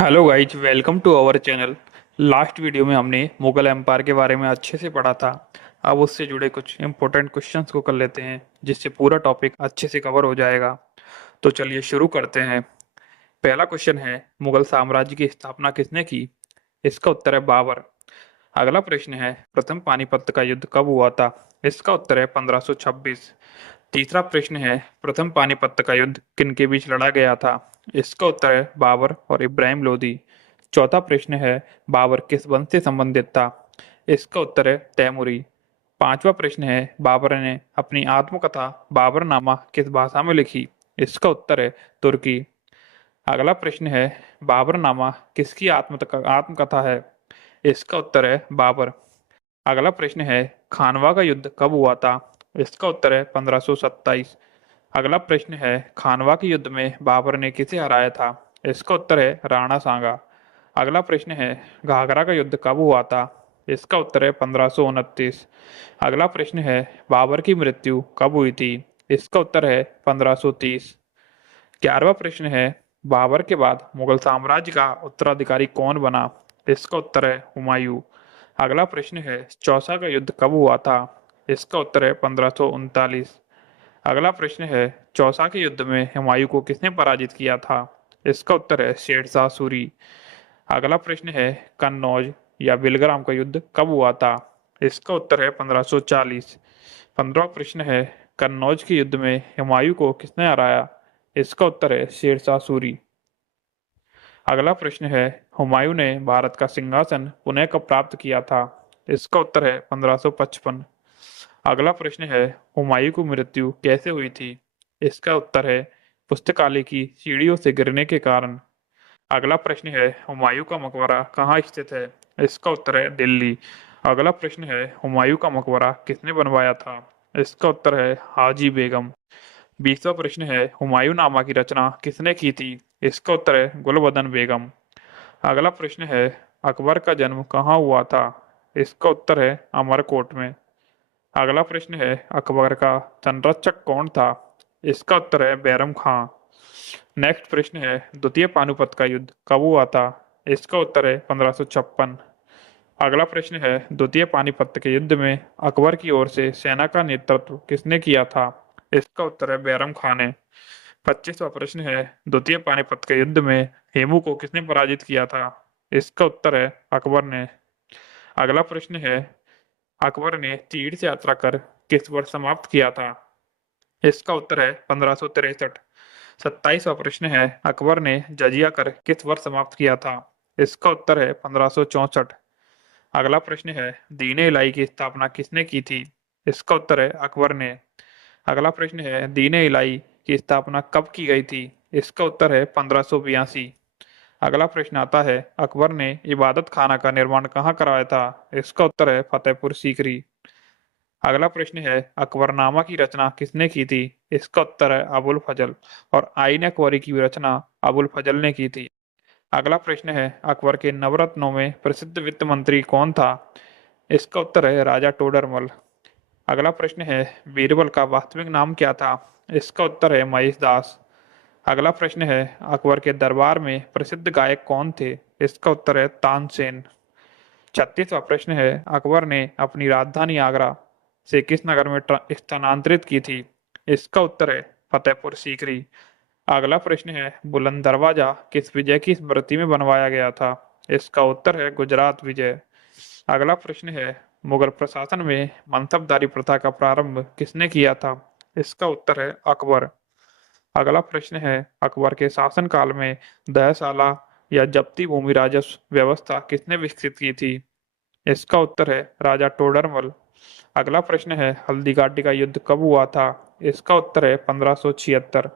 Hello guys, welcome to our channel. Last video में हमने Mughal empire के बारे में अच्छे से पढ़ा था। अब उससे जुड़े कुछ इम्पोर्टेंट क्वेश्चंस को कर लेते हैं, जिससे पूरा टॉपिक अच्छे से कवर हो जाएगा। तो चलिए शुरू करते हैं। पहला क्वेश्चन है, मुगल साम्राज्य की स्थापना किसने की? इसका उत्तर है बाबर। अगला प्रश्न है, प्रथम पानीपत का युद्ध कब हुआ था? इसका उत्तर है 1526। तीसरा प्रश्न है, प्रथम पानीपत का युद्ध किन के बीच लड़ा गया था? इसका उत्तर है बाबर और इब्राहिम लोदी। चौथा प्रश्न है, बाबर किस वंश से संबंधित था? इसका उत्तर है तैमूरी। पांचवा प्रश्न है, बाबर ने अपनी आत्मकथा बाबरनामा किस भाषा में लिखी? इसका उत्तर है तुर्की। अगला प्रश्न है, बाबरनामा किसकी आत्मकथा है? इसका उत्तर है बाबर। अगला प्रश्न है, खानवा का युद्ध कब हुआ था? इसका उत्तर है 1527। अगला प्रश्न है, खानवा के युद्ध में बाबर ने किसे हराया था? इसका उत्तर है राणा सांगा। अगला प्रश्न है, घाघरा का युद्ध कब हुआ था? इसका उत्तर है 1529। अगला प्रश्न है, बाबर की मृत्यु कब हुई थी? इसका उत्तर है 1530। 11वां प्रश्न है, बाबर के बाद मुगल साम्राज्य का उत्तराधिकारी कौन बना? इसका उत्तर है हुमायूं। अगला प्रश्न है, चौसा का युद्ध कब हुआ था? इसका उत्तर है 1539। अगला प्रश्न है, चौसा के युद्ध में हुमायूं को किसने पराजित किया था? इसका उत्तर है शेरशाह सूरी। अगला प्रश्न है, कन्नौज या बिलग्राम का युद्ध कब हुआ था? इसका उत्तर है 1540। 15वां प्रश्न है, कन्नौज के युद्ध में हुमायूं को किसने हराया? इसका उत्तर है शेरशाह सूरी। अगला प्रश्न है, हुमायूं ने भारत का सिंहासन पुनः कब प्राप्त किया था? इसका उत्तर है 1555। अगला प्रश्न है, हुमायूं की मृत्यु कैसे हुई थी? इसका उत्तर है पुस्तकालय की सीढ़ियों से गिरने के कारण। अगला प्रश्न है, हुमायूं का मकबरा कहाँ स्थित है? इसका उत्तर है दिल्ली। अगला प्रश्न है, हुमायूं का मकबरा किसने बनवाया था? इसका उत्तर है हाजी बेगम। 20वां प्रश्न है, हुमायूं नामा की रचना किसने की थी? इसका उत्तर है गुलबदन बेगम। अगला प्रश्न है, अकबर का जन्म कहाँ हुआ था? इसका उत्तर है अमरकोट में। अगला प्रश्न है, अकबर का संरक्षक कौन था? इसका उत्तर है बैरम खां। नेक्स्ट प्रश्न है, द्वितीय पानीपत का युद्ध कब हुआ था? इसका उत्तर है 1556। अगला प्रश्न है, द्वितीय पानीपत के युद्ध में अकबर की ओर से सेना का नेतृत्व किसने किया था? इसका उत्तर है बैरम खान ने। 25वां प्रश्न है, द्वितीय पानीपत के युद्ध में हेमू को किसने पराजित किया था? इसका उत्तर है अकबर ने। अगला प्रश्न है, अकबर ने तीर्थ यात्रा कर किस वर्ष समाप्त किया था? इसका उत्तर है 1563। 27वां प्रश्न है, अकबर ने जजिया कर किस वर्ष समाप्त किया था? इसका उत्तर है 1564। अगला प्रश्न है, दीन इलाही की स्थापना किसने की थी? इसका उत्तर है अकबर ने। अगला प्रश्न है, दीन इलाही की स्थापना कब की गई थी? इसका उत्तर है 1582। अगला प्रश्न आता है, अकबर ने इबादत खाना का निर्माण कहाँ कराया था? इसका उत्तर है फतेहपुर सीकरी। अगला प्रश्न है, अकबरनामा की रचना किसने की थी? इसका उत्तर है अबुल फजल। और आईन अकबरी की भी रचना अबुल फजल ने की थी। अगला प्रश्न है, अकबर के नवरत्नों में प्रसिद्ध वित्त मंत्री कौन था? इसका उत्तर है राजा टोडरमल। अगला प्रश्न है, बीरबल का वास्तविक नाम क्या था? इसका उत्तर है महेश दास। अगला प्रश्न है, अकबर के दरबार में प्रसिद्ध गायक कौन थे? इसका उत्तर है तानसेन। 36वां प्रश्न है, अकबर ने अपनी राजधानी आगरा से किस नगर में स्थानांतरित की थी? इसका उत्तर है फतेहपुर सीकरी। अगला प्रश्न है, बुलंद दरवाजा किस विजय की स्मृति में बनवाया गया था? इसका उत्तर है गुजरात विजय। अगला प्रश्न है, मुगल प्रशासन में मनसबदारी प्रथा का प्रारंभ किसने किया था? इसका उत्तर है अकबर। अगला प्रश्न है, अकबर के शासनकाल में दहसाला या जब्ती भूमि राजस्व व्यवस्था किसने विकसित की थी? इसका उत्तर है राजा टोडरमल। अगला प्रश्न है, हल्दी घाटी का युद्ध कब हुआ था? इसका उत्तर है 1576।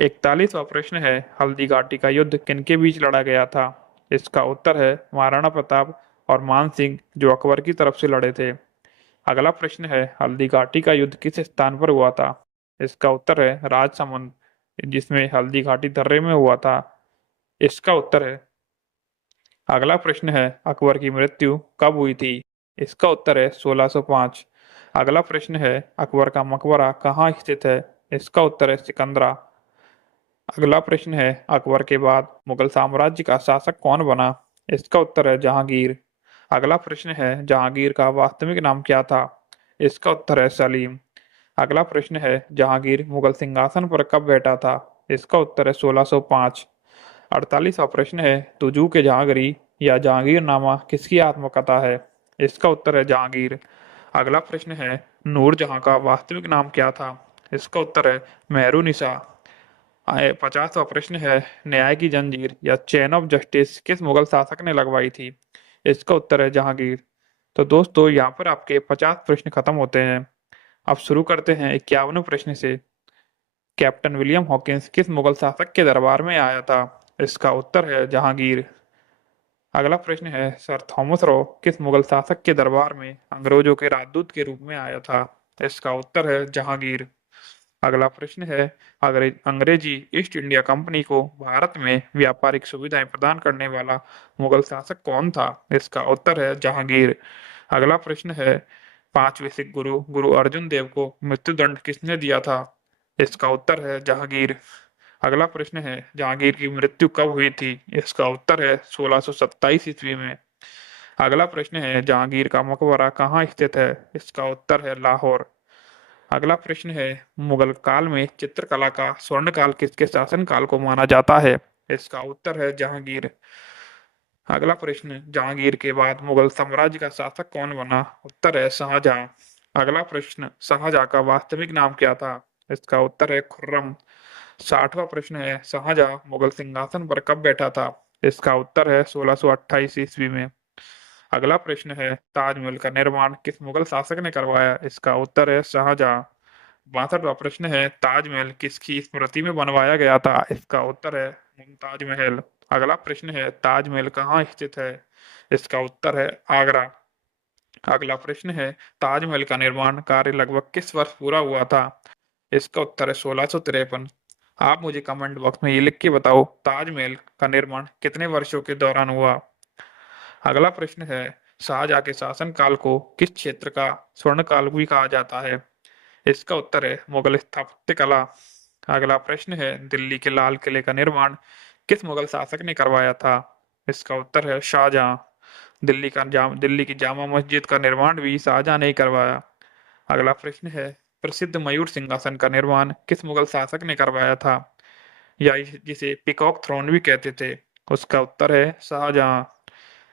41वां प्रश्न है, हल्दी घाटी का युद्ध किनके बीच लड़ा गया था? इसका उत्तर है महाराणा प्रताप और मान सिंह, जो अकबर की तरफ से लड़े थे। अगला प्रश्न है, हल्दी घाटी का युद्ध किस स्थान पर हुआ था? इसका उत्तर है राजसमंद, जिसमें हल्दी घाटी दर्रे में हुआ था। इसका उत्तर है। अगला प्रश्न है, अकबर की मृत्यु कब हुई थी? इसका उत्तर है 1605। अगला प्रश्न है, अकबर का मकबरा कहाँ स्थित है? इसका उत्तर है सिकंदरा। अगला प्रश्न है, अकबर के बाद मुगल साम्राज्य का शासक कौन बना? इसका उत्तर है जहांगीर। अगला प्रश्न है, जहांगीर का वास्तविक नाम क्या था? इसका उत्तर है सलीम। अगला प्रश्न है, जहांगीर मुगल सिंहासन पर कब बैठा था? इसका उत्तर है 1605। 48वां प्रश्न है, तुजू के जहांगीरी या जहांगीरनामा किसकी आत्मकथा है? इसका उत्तर है जहांगीर। अगला प्रश्न है, नूरजहां का वास्तविक नाम क्या था? इसका उत्तर है मेहरुनिसा। 50वां प्रश्न है, न्याय की जंजीर या चेन ऑफ जस्टिस किस मुगल शासक ने लगवाई थी? इसका उत्तर है जहांगीर। तो दोस्तों, यहाँ पर आपके 50 प्रश्न खत्म होते हैं। अब शुरू करते हैं 51वें प्रश्न से। कैप्टन विलियम हॉकिंस किस मुगल शासक के दरबार में आया था? इसका उत्तर है जहांगीर। अगला प्रश्न है, सर थॉमस रो किस मुगल शासक के दरबार में अंग्रेजों के राजदूत के रूप में आया था? इसका उत्तर है जहांगीर। अगला प्रश्न है, अंग्रेजी ईस्ट इंडिया कंपनी को भारत में व्यापारिक सुविधाएं प्रदान करने वाला मुगल शासक कौन था? इसका उत्तर है जहांगीर। अगला प्रश्न है, पांचवें सिख गुरु गुरु अर्जुन देव को मृत्युदंड किसने दिया था? इसका उत्तर है जहांगीर। अगला प्रश्न है, जहांगीर की मृत्यु कब हुई थी? इसका उत्तर है 1627 ईस्वी में। अगला प्रश्न है, जहांगीर का मकबरा कहाँ स्थित है? इसका उत्तर है लाहौर। अगला प्रश्न है, मुगल काल में चित्रकला का स्वर्ण काल किसके शासन काल को माना जाता है? इसका उत्तर है जहांगीर। अगला प्रश्न, जहांगीर के बाद मुगल साम्राज्य का शासक कौन बना? उत्तर है शाहजहां। अगला प्रश्न, शाहजहां का वास्तविक नाम क्या था? इसका उत्तर है खुर्रम। 60वां प्रश्न है, शाहजहां मुगल सिंहासन पर कब बैठा था? इसका उत्तर है 1628 ईस्वी में। अगला प्रश्न है, ताजमहल का निर्माण किस मुगल शासक ने करवाया? इसका उत्तर है शाहजहां। 62वां प्रश्न है, ताजमहल किसकी स्मृति में बनवाया गया था? इसका उत्तर है मुमताज महल। अगला प्रश्न है, ताजमहल कहाँ स्थित है? इसका उत्तर है आगरा। अगला प्रश्न है, ताजमहल का निर्माण कार्य लगभग किस वर्ष पूरा हुआ था? इसका उत्तर है 1653। आप मुझे कमेंट बॉक्स में ये लिख के बताओ, ताजमहल का निर्माण कितने वर्षों के दौरान हुआ? अगला प्रश्न है, शाहजहां के शासन काल को किस क्षेत्र का स्वर्ण काल भी कहा जाता है? इसका उत्तर है मुगल स्थापत्य कला। अगला प्रश्न है, दिल्ली के लाल किले का निर्माण किस मुगल शासक ने करवाया था? इसका उत्तर है शाहजहां। दिल्ली की जामा मस्जिद का निर्माण भी शाहजहां ने ही करवाया। अगला प्रश्न है, प्रसिद्ध मयूर सिंहासन का निर्माण किस मुगल शासक ने करवाया था, या जिसे पिकॉक थ्रोन भी कहते थे? उसका उत्तर है शाहजहां।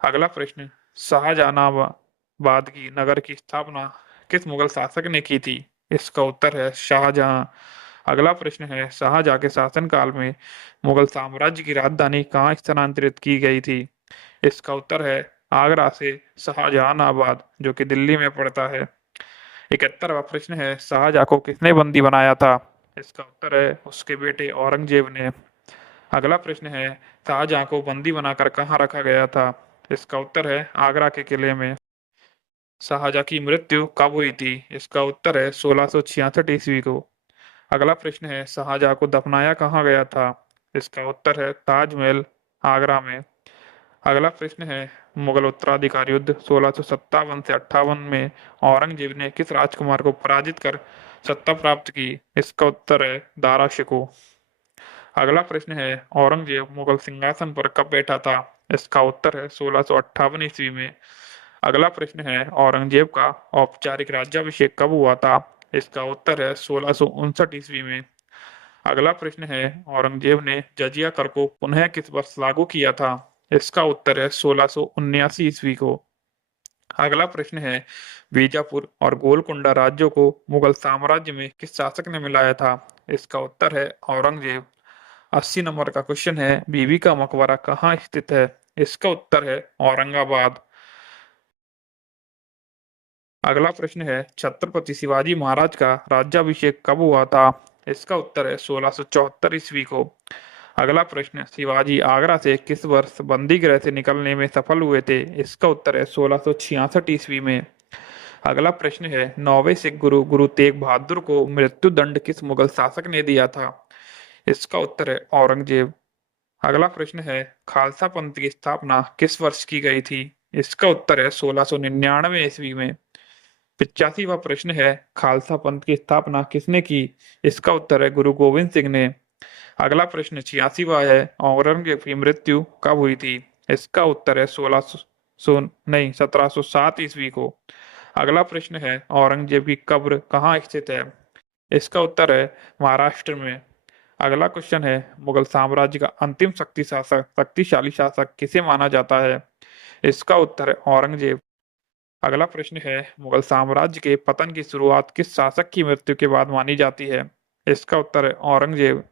अगला प्रश्न, शाहजहानाबाद की नगर की स्थापना किस मुगल शासक ने की थी? इसका उत्तर है शाहजहां। अगला प्रश्न है, शाहजहां के शासनकाल में मुगल साम्राज्य की राजधानी कहाँ स्थानांतरित की गई थी? इसका उत्तर है आगरा से शाहजहानाबाद, जो कि दिल्ली में पड़ता है। 71वां प्रश्न है, शाहजहां को किसने बंदी बनाया था? इसका उत्तर है उसके बेटे औरंगजेब ने। अगला प्रश्न है, शाहजहां को बंदी बनाकर कहाँ रखा गया था? इसका उत्तर है आगरा के किले में। शाहजहां की मृत्यु कब हुई थी? इसका उत्तर है 1666 ईस्वी को। अगला प्रश्न है, शाहजहां को दफनाया कहाँ गया था? इसका उत्तर है ताजमहल, आगरा में। अगला प्रश्न है, मुगल उत्तराधिकार युद्ध 1657 से 58 में औरंगजेब ने किस राजकुमार को पराजित कर सत्ता प्राप्त की? इसका उत्तर है दारा शिकोह। अगला प्रश्न है, औरंगजेब मुगल सिंहासन पर कब बैठा था? इसका उत्तर है 1658 ईस्वी में। अगला प्रश्न है, औरंगजेब का औपचारिक राज्याभिषेक कब हुआ था? इसका उत्तर है 1659 ईस्वी में। अगला प्रश्न है, औरंगजेब ने जजिया कर को पुनः किस वर्ष लागू किया था? इसका उत्तर है 1679 ईस्वी को। अगला प्रश्न है, बीजापुर और गोलकुंडा राज्यों को मुगल साम्राज्य में किस शासक ने मिलाया था? इसका उत्तर है औरंगजेब। 80 नंबर का क्वेश्चन है, बीबी का मकबरा कहाँ स्थित है? इसका उत्तर है औरंगाबाद। अगला प्रश्न है, छत्रपति शिवाजी महाराज का राज्याभिषेक कब हुआ था? इसका उत्तर है 1674 ईस्वी को। अगला प्रश्न, शिवाजी आगरा से किस वर्ष बंदी गृह से निकलने में सफल हुए थे? इसका उत्तर है 1666 ईस्वी में। अगला प्रश्न है, नौवें सिख गुरु गुरु तेग बहादुर को मृत्यु दंड किस मुगल शासक ने दिया था? इसका उत्तर है औरंगजेब। अगला प्रश्न है, खालसा पंथ की स्थापना किस वर्ष की गई थी? इसका उत्तर है 1699 ईस्वी में। 85वां प्रश्न है, खालसा पंथ की स्थापना किसने की? इसका उत्तर है गुरु गोविंद सिंह ने। अगला प्रश्न 86वां है, औरंगजेब की मृत्यु कब हुई थी? इसका उत्तर है 1707 ईस्वी को। अगला प्रश्न है, औरंगजेब की कब्र कहाँ स्थित है? इसका उत्तर है महाराष्ट्र में। अगला क्वेश्चन है, मुगल साम्राज्य का अंतिम शक्तिशाली शासक किसे माना जाता है? इसका उत्तर है औरंगजेब। अगला प्रश्न है, मुगल साम्राज्य के पतन की शुरुआत किस शासक की मृत्यु के बाद मानी जाती है? इसका उत्तर है औरंगजेब।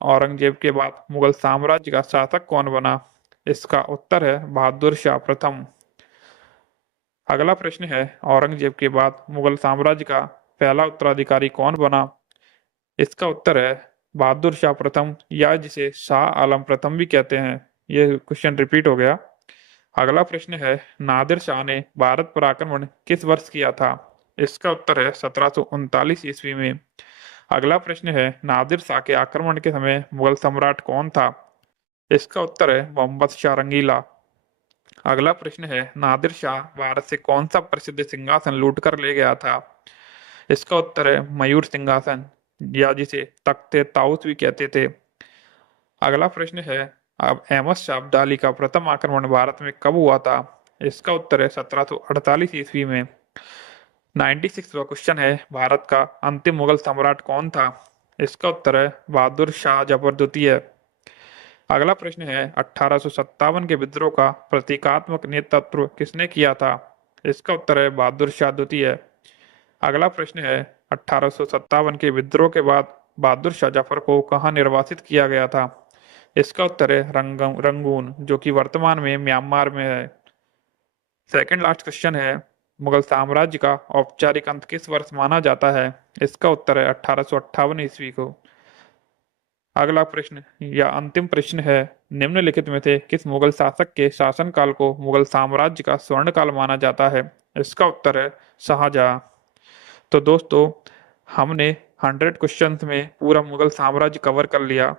औरंगजेब के बाद मुगल साम्राज्य का शासक कौन बना? इसका उत्तर है बहादुर शाह प्रथम। अगला प्रश्न है, औरंगजेब के बाद मुगल साम्राज्य का पहला उत्तराधिकारी कौन बना? इसका उत्तर है बहादुर शाह प्रथम, या जिसे शाह आलम प्रथम भी कहते हैं। ये क्वेश्चन रिपीट हो गया। अगला प्रश्न है, नादिर शाह ने भारत पर आक्रमण किस वर्ष किया था? इसका उत्तर है 1739 ईस्वी में। अगला प्रश्न है, नादिर शाह के आक्रमण के समय मुगल सम्राट कौन था? इसका उत्तर है मोहम्मद शाह रंगीला। अगला प्रश्न है, नादिर शाह भारत से कौन सा प्रसिद्ध सिंहासन लूट कर ले गया था? इसका उत्तर है मयूर सिंहासन, या जिसे तख्ते ताउस भी कहते थे। अगला प्रश्न है, अब अहमद शाह अब्दाली का प्रथम आक्रमण भारत में कब हुआ था? इसका उत्तर है 1748 ईस्वी में। 96वां क्वेश्चन है, भारत का अंतिम मुगल सम्राट कौन था? इसका उत्तर है बहादुर शाह जफर द्वितीय। अगला प्रश्न है, 1857 के विद्रोह का प्रतीकात्मक नेतृत्व किसने किया था? इसका उत्तर है बहादुर शाह द्वितीय। अगला प्रश्न है, 1857 के विद्रोह के बाद बहादुर शाह जफर को कहाँ निर्वासित किया गया था? इसका उत्तर है रंगून, जो कि वर्तमान में म्यांमार में है। सेकंड लास्ट क्वेश्चन है, मुगल साम्राज्य का औपचारिक अंत किस वर्ष माना जाता है? इसका उत्तर है 1858 ईस्वी को। अगला प्रश्न या अंतिम प्रश्न है, निम्नलिखित में से किस मुगल शासक के शासनकाल को मुगल साम्राज्य का स्वर्ण काल माना जाता है? इसका उत्तर है शाहजहां। तो दोस्तों, हमने 100 क्वेश्चंस में पूरा मुगल साम्राज्य कवर कर लिया।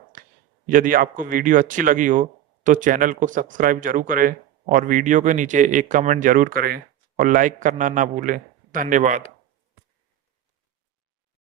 यदि आपको वीडियो अच्छी लगी हो तो चैनल को सब्सक्राइब जरूर करें और वीडियो के नीचे एक कमेंट जरूर करें और लाइक करना ना भूलें। धन्यवाद।